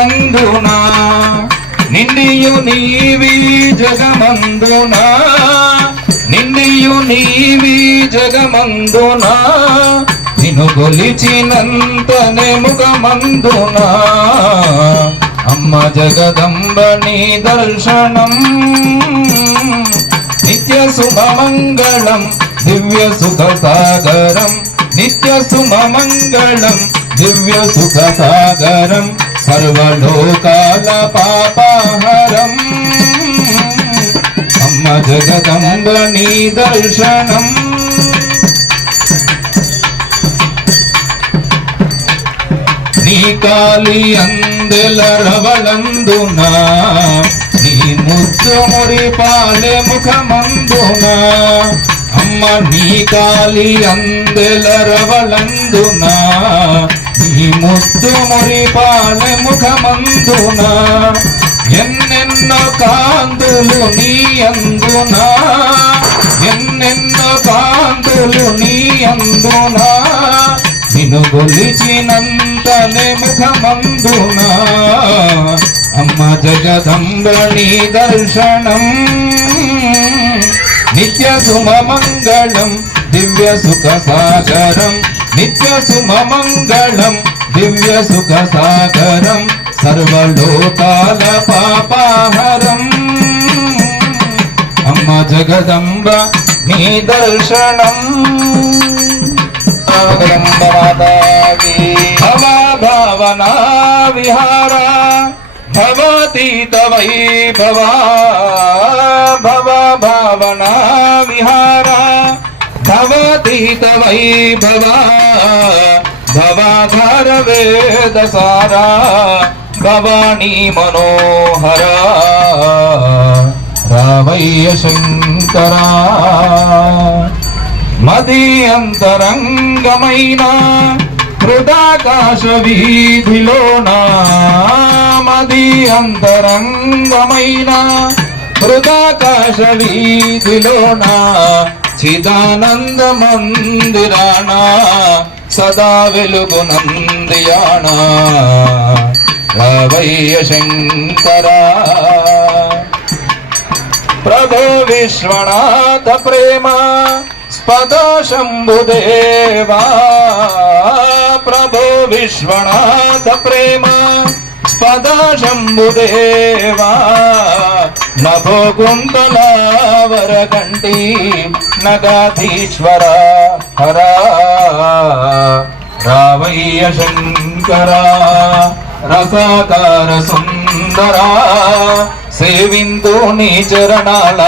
అందునా నిండియు నీవి జగమందునా నిండియు నీవి జగమందునా నిన్ను కొలిచినంతనే ముఖమందునా అమ్మ జగదంబ నీ దర్శనం నిత్య శుభమంగళం దివ్య సుఖ సాగరం నిత్య శుభమంగళం దివ్య సుఖ సాగరం సర్వలోకాల పాపహరం అమ్మ జగదంబ నీ దర్శనం నీ కాలి అందెల రవళందునా నీ ముద్దు మురి పాలె ముఖమందునా అమ్మ నీ కాలి అందెల రవళందునా నీ ముద్దు మురి పాలె ముఖమందునా ఎన్నెన్నో కాంతులు నీ అందునా ఎన్నెన్నో కాంతులు నీ అందునా నిన్ను గొలిచినంతనే ముఖమందునా అమ్మ జగదంబ నీ దర్శనం నిత్య సుమమంగళం దివ్య సుఖ సాగరం నిత్య సుమమంగళం దివ్య సుఖ సాగరం సర్వలోకాల పాపహరం అమ్మ జగదంబ నీ దర్శనం జగదంబ మాతాకి భవ భావనా విహార భవాతీత వైభవ భవ భావనా విహార భవాతీత వైభవ భవాధార వేద సారా భవానీ మనోహర రావయ్య శంకరా మది అంతరంగమైన హృదాకాశ వీధిలోన మది అంతరంగమైన హృదాకాశ వీధిలోన చిదానంద మందిరాన సదా వెలుగునందియాణ రావయ్య శంకరా ప్రభో విశ్వనాథ ప్రేమ స్పద శంభుదేవా ప్రభో విశ్వనాథ ప్రేమ స్పద శంభుదేవా నభో కుంతలావర కంటి నగాధీశ్వర హరా రావయ్య శంకరా రసాకార సుందరా సేవిందు నీ చరణాల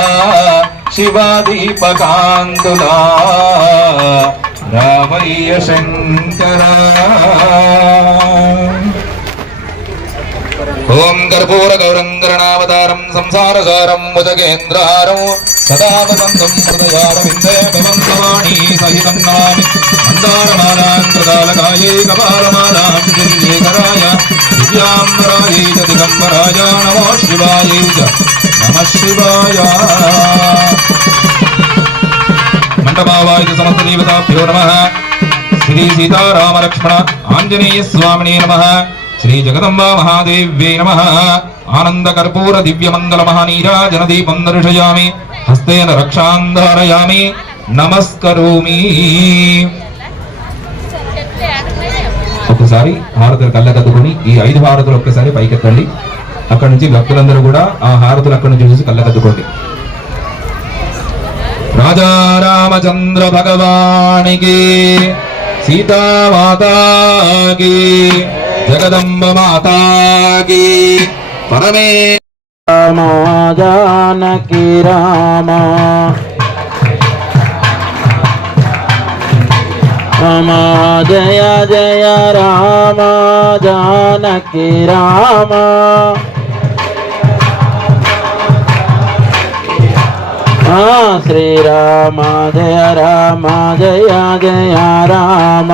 శివాదీపకాంతులా రావయ్య శంకరా ఓం కర్పూర గౌరం గరుణావతారం సంసారసారం ముదగేంద్రహారం సదా వసంతం హృదయారవిందే భవం సవాణీ సహితం నమామి మందారమాలాంతదాలకాయే కపాలమాలాం శ్రీశేఖరాయ దివ్యాంబరాయే చ దిగంబరాయ నమో శివాయే చ నమః శివాయ మండపావాయ సమస్త దేవతాభ్యో నమః శ్రీ సీతారామ లక్ష్మణ ఆంజనేయ స్వామినే నమః శ్రీ జగదంబా మహాదేవ్యై నమః ఆనంద కర్పూర దివ్య మంగళ మహానీరాజన దీపం దర్శయామి హస్తేన రక్షాం ధారయామి నమస్కరోమి. ఒకసారి హారతులు కళ్ళకద్దుకొని ఈ 5 హారతులు ఒక్కసారి పైకెత్తండి. అక్కడ నుంచి భక్తులందరూ కూడా ఆ హారతులు అక్కడ నుంచి చూసి కళ్ళకద్దుకోండి. రాజా రామచంద్ర భగవానికి సీతామాతాకి జగదంబ మాతాకి పరమే రామ జానకి రామ రామ జయ జయ రామ జానకి రామ శ్రీరామ జయ రామ జయ జయ రామ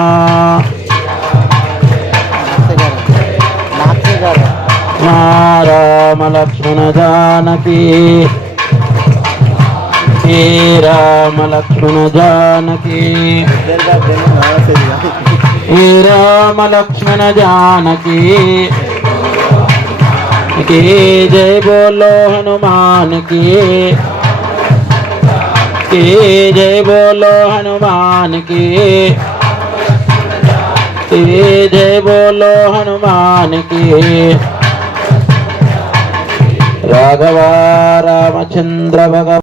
రామ లక్ష్మణ జానకి రామ లక్ష్మణ జానకి రామ లక్ష్మణ జానకి की जय बोलो हनुमान की जय बोलो हनुमान की जय बोलो हनुमान की। राघव रामचंद्र भगवान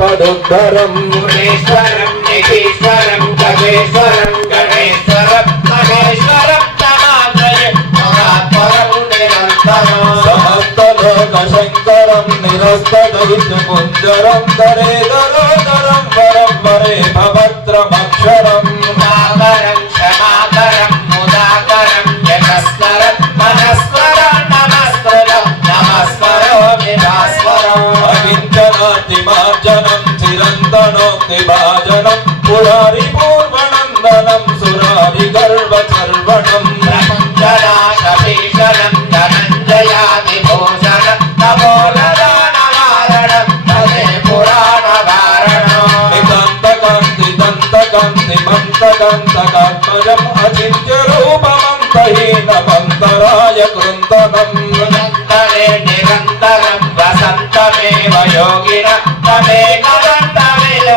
पदुद्धरं मुनीश्वरं निधीश्वरं गणेश्वरं गणेश्वरं महेश्वरं तमात्रये महात्मरं निरन्तरं समस्तलोकशङ्करं निरस्तदैत्यपुञ्जरं दरेदरोदरं वरं वरे भवत्रमक्षरं उदाकरं क्षमाकरं मुदाकरं यशस्करं मनस्करं नमस्करं नमस्करोमि भास्वरम् अकिञ्चनातिमार्जनं चिरन्तनोक्तिभाजनं पुरारिपूर्वनन्दनं सुरारिगर्वचर्वणं प्रपञ्चनाशभीषणं धनञ्जयादिभूषणं तपोलदानवारणं तदे पुराणवारणं नितान्तकान्तिदन्तकान्तिमन्तकान्तकात्मजम् अचिन्त्यरूपमन्तहीनमन्तराय कृन्तनं निरन्तरे निरन्तरं वसन्तमेव योगिन तमेकदन्तमेव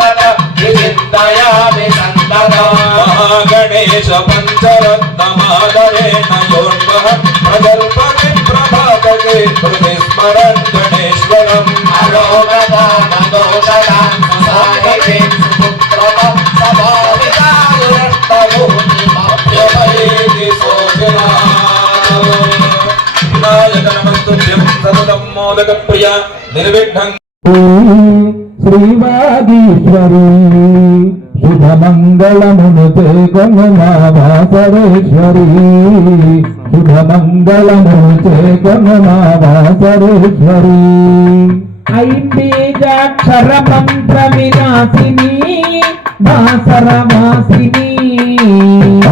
विचिन्तयामि सन्ततं महागणेश पञ्चरत्नमादरेण योन्वः प्रजल्पति प्रभातके हृदिस्मरन् गणेश्वरम् अलोकदानदोषदां सुसाहितीं सुपुत्रमं समावितायुरस्तभूतिमप्यभयेति सोऽभिलाषम् विनायक नमस्तुभ्यं सततं मोदकप्रिया निर्विघ्नं శ్రీవాగీశ్వరి శుభమంగళమును చేకొనుమావాసరేశ్వరి శుభమంగళమును చేకొనుమావాసరేశ్వరి ఐబీజాక్షర మంత్ర వినాశిని వాసరవాసిని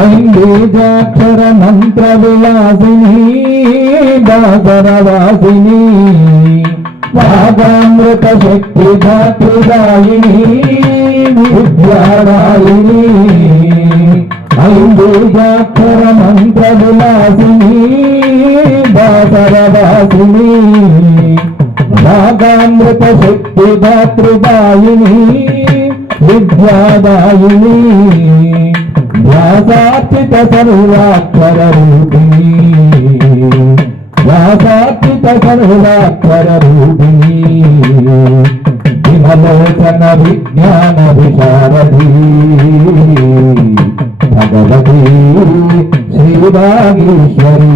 ఐబీజాక్షర మంత్ర విలాసిని వాసరవాసిని వాగామృత శక్తి ధాతృదాయిని విద్యాదాయిని ఐందూజాక్షర మంత్ర విలాసిని దాసరవాసిని వాగామృత శక్తి ధాతృదాయిని విద్యాదాయిని వ్యాసార్చిత సర్వాక్షర రూపిణి వ్యాసార్చిత సర్వాక్షర రూపిణి విమలోచన విజ్ఞాన విశారదీ భగవతీ శ్రీవాగీశ్వరీ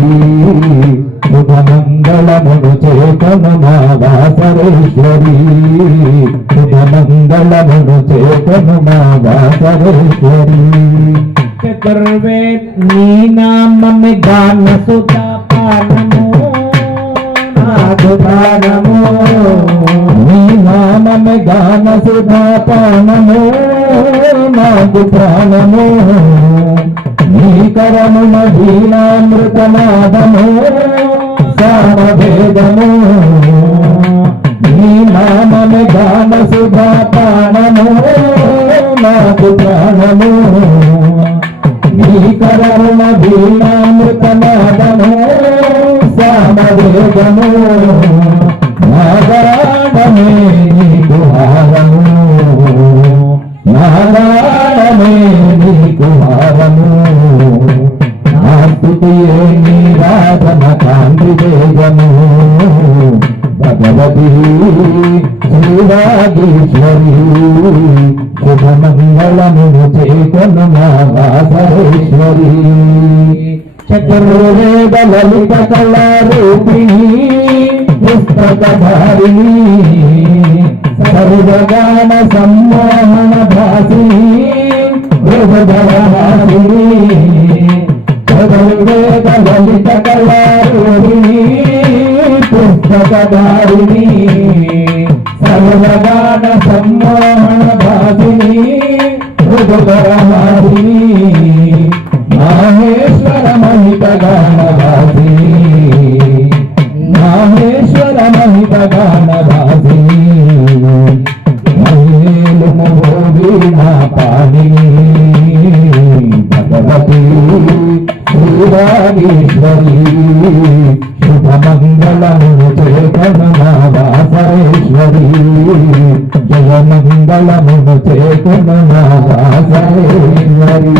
శుభమంగళమును చేతనుమా వాసరేశ్వరీ శుభమంగళమును చేతనుమా వాసరేశ్వరీ చతుర్వేద్ నీ నామమి గాన సుతా పానము నాదు ప్రాణము నీ నామమి గాన సుతా పానము నాదు ప్రాణము నీ కరమున వీణామృతనాదము సామభేదము నీ నామమి గాన సుధా పానము నాదు ప్రాణము నీ కరమున వీణామృతనాదము సామవేదము నాగరాడమే నీకు హారము శ్రీవాగీశ్వరి శుభమంగళము చేకొను మా వాసరేశ్వరి చతుర్వేద లలిత కళారూపిణి పుస్తకధారిణి సర్వగాన సమ్మోహన భాసిని హృదయహాసిని చతుర్వేద లలిత కళారూపిణి పుస్తకధారిణి సర్వగాన సమ్మోహన భాసిని హృదయహాసిని మాహేశ్వర మహిత గానవాసిని మాహేశ్వర మహిత గానవాసిని మహిళలు మోదీనా పాణిని భగవతి శ్రీవాగీశ్వరి శుభమంగళము చేకొను మా వాసరేశ్వరి జయమంగళము చేకొను మా వాసరేశ్వరి